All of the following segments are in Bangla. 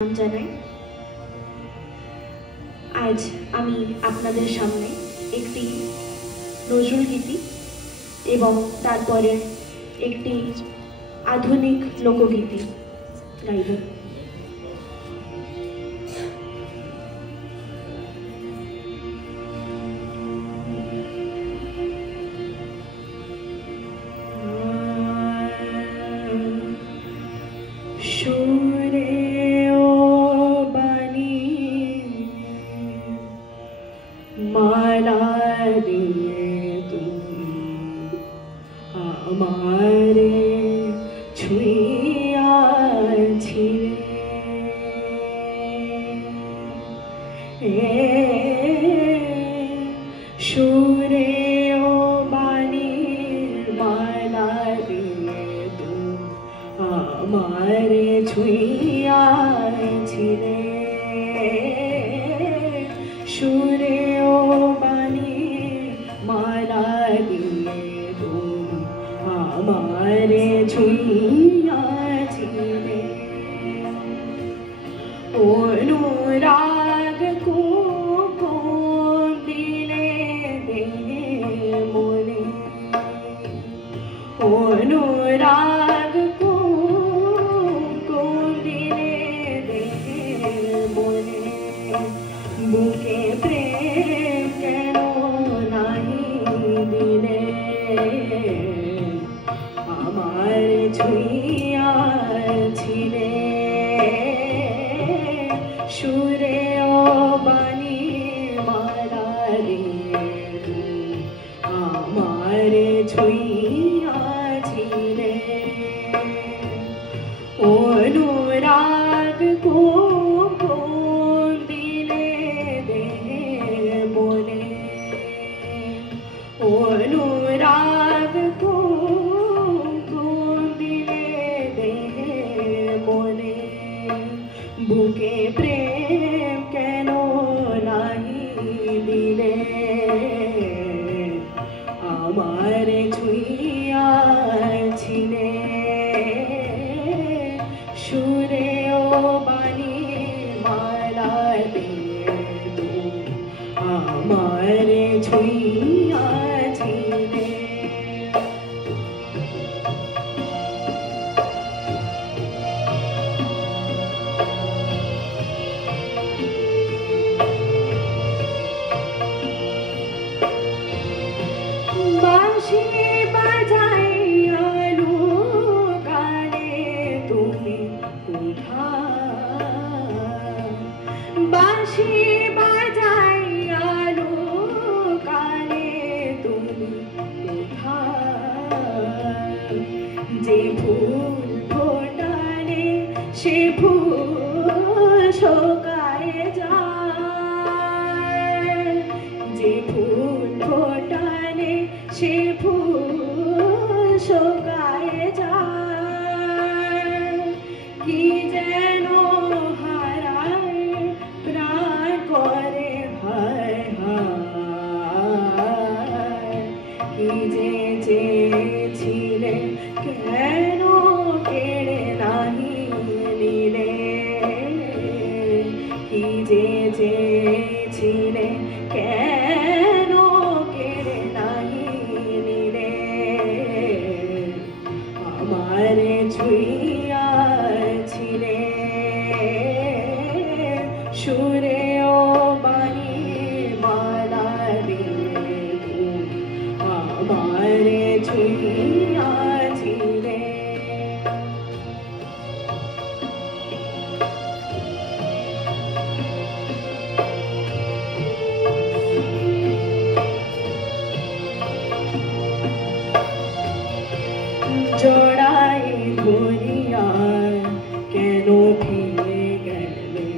নাম জানাই। আজ আমি আপনাদের সামনে একটি নজরুল গীতি এবং তারপরে একটি আধুনিক লোকগীতি গাইব। माला दिए तुम हमारे छुइया সুরে ও বাণীর মালা দিয়ে তুম আমারে ছুঁইয়াছিলে সুরে ও বাণীর মালা দিয়ে তুম আমারে ছুঁইয়াছিলে অনুরাগ কো দিলে দে মনে অনুরাগ কো দিলে দে মনে বুকে প্রেম কেন নাহি দিলে আমার ছুঁইয়াছিলে সুরে ও বাণী মালা দিয়ে আমারে ছুঁইয়াছিলে অনুরাগ কো দিলে দে মনে অনুরাগ কো দিলে দে মনে বুকে প্রেম কেন নাহি দিলে আমার ছুঁইয়াছিলে সুরে ও বাণী মালা দিয়ে তুম আমার ছুঁইয়াছিলে বাঁশি বাজাইয়া লোকালে তুমি কোথায় বাঁশি বাজাইয়া লোকালে তুমি কোথায় যে ফুল ফোটালে সে ফুল শোকায় যায় যে ফুল ফোটালে সে ফুল শোকায় যায় কি যেন হারায় প্রাণ করে হায় হায় কি যে চেয়েছিলে কেন কেড়ে নাহি নিলে কি যে চেয়েছিলে কেন কেড়ে নাহি নিলে আমারে ছুঁইয়াছিলে সুরে ও বাণী মালা দিয়ে তুম আমারে ছুঁইয়াছিলে জড়াই ধরিয়া কেন ফিরে গেলে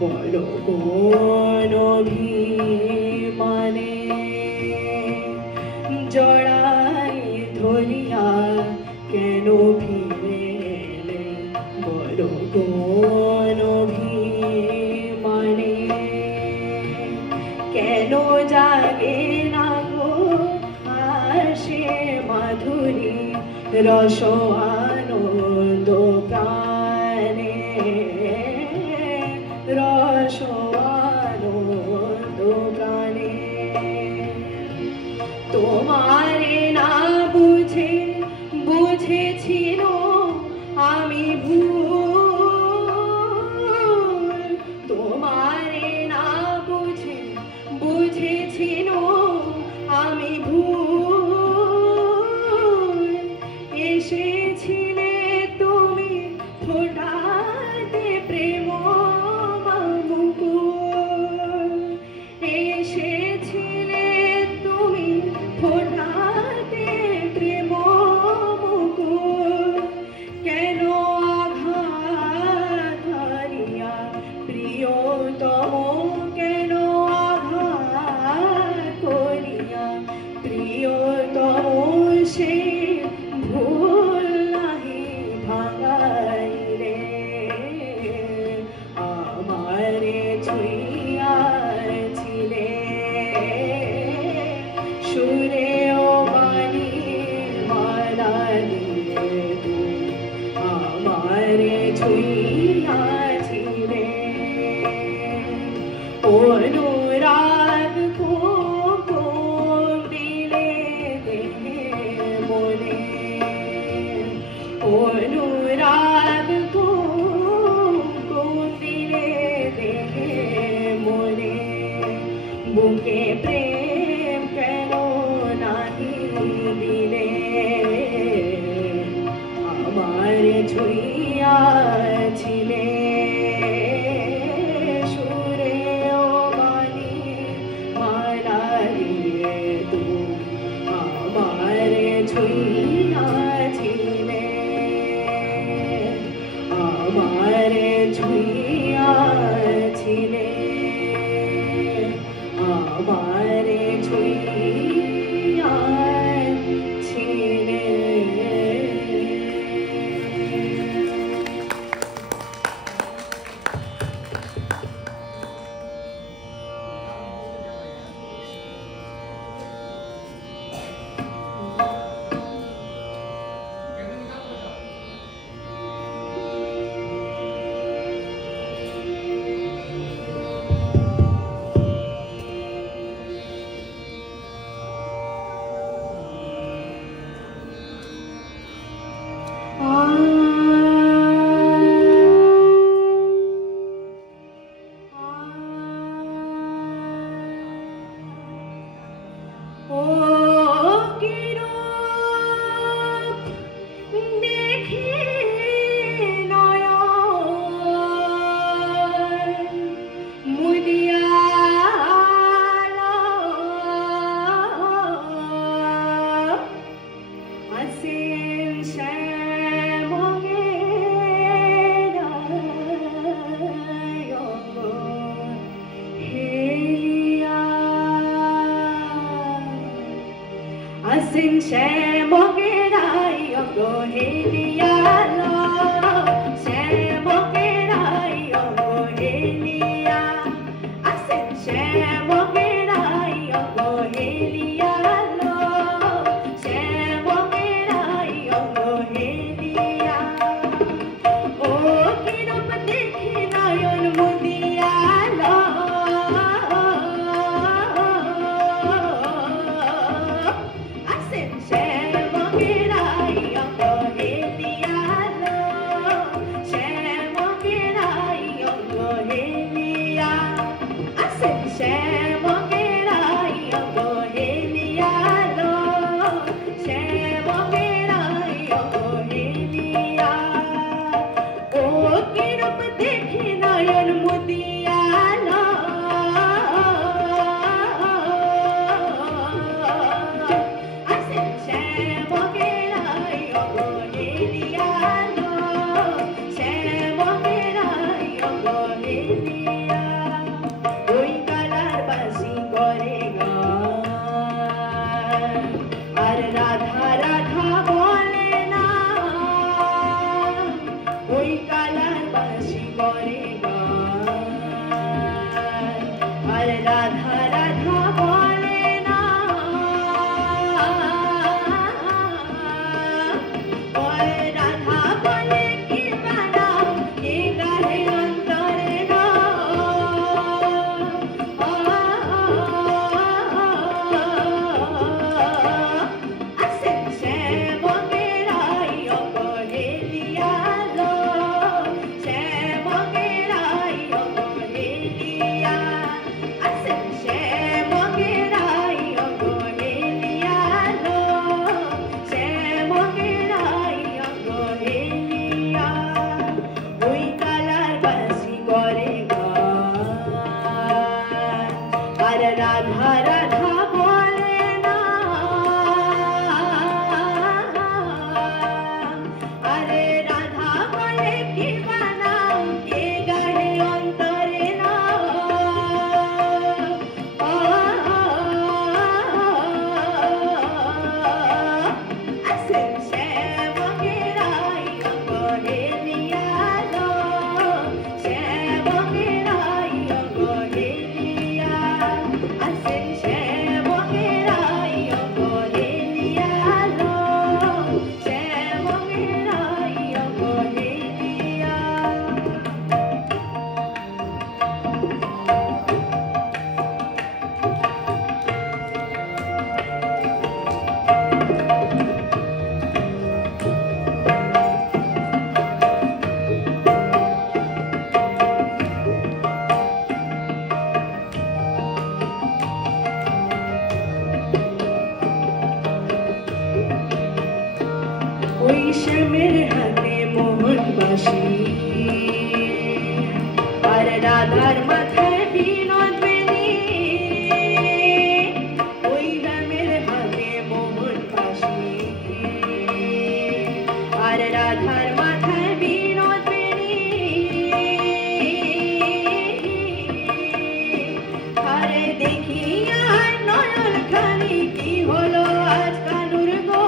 বলো কোন অভিমানে জড়াই ধরিয়া কেন ফিরে গেলে বলো কোন অভিমানে কেন জাগে না গো আসে মাধুরী রস আনন্দ প্রাণে শোয়ানো দোকানে তোমারে না বুঝে বুঝেছিল আমি ভুল তোমারে না বুঝে বুঝেছিল আমি ভুল এসেছিলে তুমি ফোটাতে প্রেম মুকুল এসেছিলে তুমি ফোটাতে প্রেম মুকুল কেন আঘাত হারিয়া প্রিয়তম কেন আঘাত করিয়া প্রিয়তম সে ভুল নাহি ভাঙাই রে আমারে ছুঁইয়াছিলে সুরে ও বাণী মালা দিয়ে আমারে ছুঁইয়াছিলে অনুরাগ দিলে দেহে মনে অনুরাগ দিলে দেহে মনে বুকে প্রেম কেন নাহি দিলে আমার ছুঁইয়াছিলে সুরে ও বাণী মালা দিয়ে আমার ছুঁইয়াছিলে আমার ছুঁইয়াছিলে আমার ছুঁইয়াছিলে Asin shemogerai ogo helialo shemogerai ogo helia Asin shemogerai ogo helialo shemogerai ogo helia O kirup dekhi nayon mudialo Asin shemogerai শ্যামের হাতে মোহন বাসি আর রাধার মাথায় বিনোদ বেনি ওই রামের হাতে মোহন বাসি আর রাধার মাথায় বিনোদ বেনি আরে দেখি আর নয়ন খানি কি হলো আজ কানুর গো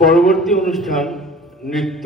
পরবর্তী অনুষ্ঠান নৃত্য।